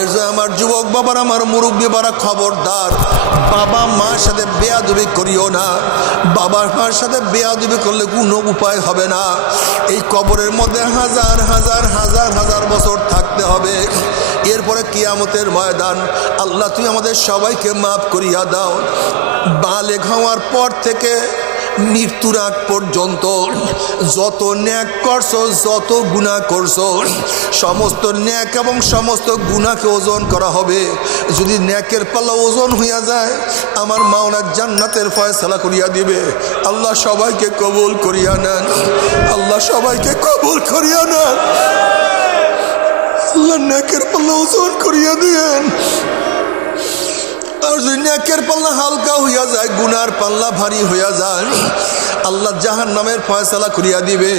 এর জন্য আমার যুবক বাবার, আমার মুরব্বী বারা খবরদার। বাবা মার সাথে বেয়াদবি করিও না। বাবা মার সাথে বেয়াদবি করলে কোনো উপায় হবে না। এই কবরের মধ্যে হাজার হাজার হাজার হাজার বছর থাকতে হবে। এরপরে কিয়ামতের ময়দান। আল্লাহ, তুই আমাদের সবাইকে মাফ করিয়া দাও। বালেগ হওয়ার পর থেকে মৃত্যুর আগ পর্যন্ত যত ন্যাক করছ, যত গুণা করছ, সমস্ত ন্যাক এবং সমস্ত গুণাকে ওজন করা হবে। যদি ন্যাকের পাল্লা ওজন হইয়া যায়, আমার মাওনার জান্নাতের ফয়সালা করিয়া দিবে। আল্লাহ সবাইকে কবুল করিয়া নেন। আল্লাহ সবাইকে কবুল করিয়া নেন। আল্লাহ ন্যাকের পাল্লা ওজন করিয়া দিয়েন। আর যদি একের পাল্লা হালকা হইয়া যায়, গুনার পাল্লা ভারী হইয়া যায়। আল্লাহ জাহান নামের ফয়সালা করিয়া দিবে।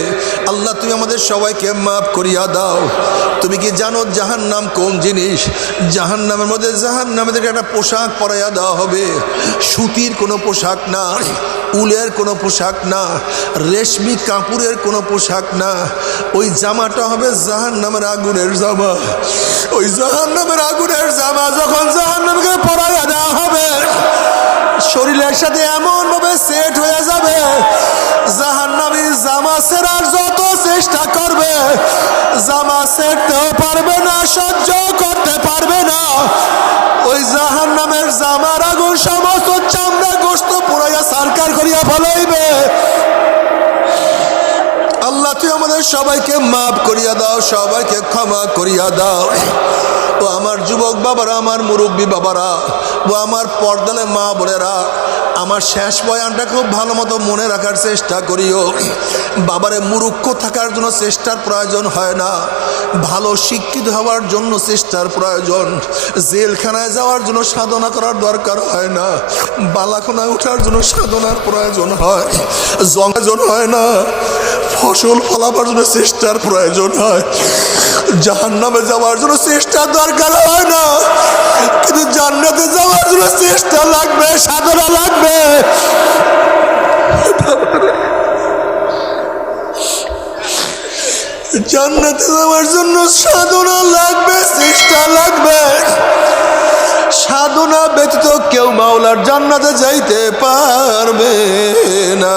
আল্লাহ, তুমি আমাদের সবাইকে মাফ করিয়া দাও। তুমি কি জানো জাহান নাম কোন জিনিস? জাহান নামের মধ্যে জাহান নামেদেরকে একটা পোশাক পরাইয়া দেওয়া হবে। সুতির কোনো পোশাক না উলের কোনো পোশাক না, রেশমি কাপড়ের কোনো পোশাক না, ওই জামাটা হবে জাহান নামের আগুনের জামা। ওই জাহান নামের আগুনের জামা যখন জাহান নামকে পরাইয়া দেওয়া হবে, শরীরের সাথে এমন ভাবে সেট হয়ে যাবে জাহান নামি জামা সেরার যত চেষ্টা করবে, জামা সেরতেও পারবে না সহ্য করতে পারবে না ওই জাহান নামের জামার আগুন সমস্ত চামড়া গোস্ত পুরাইয়া সরকার করিয়া ফলাইবে আল্লাহ, তুই আমাদের সবাইকে মাফ করিয়া দাও, সবাইকে ক্ষমা করিয়া দাও। ও আমার যুবক বাবারা, আমার মুরব্বী বাবারা, ও আমার পর্দালে মা বোনেরা, আমার শেষ বয়ানটা খুব ভালো মতো মনে রাখার চেষ্টা করিও। বাবারে, মুরুক্ষ থাকার জন্য চেষ্টার প্রয়োজন হয় না। ভালো শিক্ষিত হওয়ার জন্য চেষ্টার প্রয়োজন। জেলখানায় যাওয়ার জন্য সাধনা করার দরকার হয় না। বালাখোনায় ওঠার জন্য সাধনার প্রয়োজন হয়। জঙ্গজন হয় না। ফসল ফলাবার জন্য চেষ্টার প্রয়োজন হয়। জাহান নামে যাওয়ার জন্য চেষ্টা দরকার হয় না। কিন্তু জান্নাতে যাওয়ার জন্য চেষ্টা লাগবে, সাধনা লাগবে। জান্নাতে যাওয়ার জন্য সাধনা লাগবে, চেষ্টা লাগবে। সাধনা ব্যতীত কেউ মাওলার জান্নাতে যাইতে পারবে না।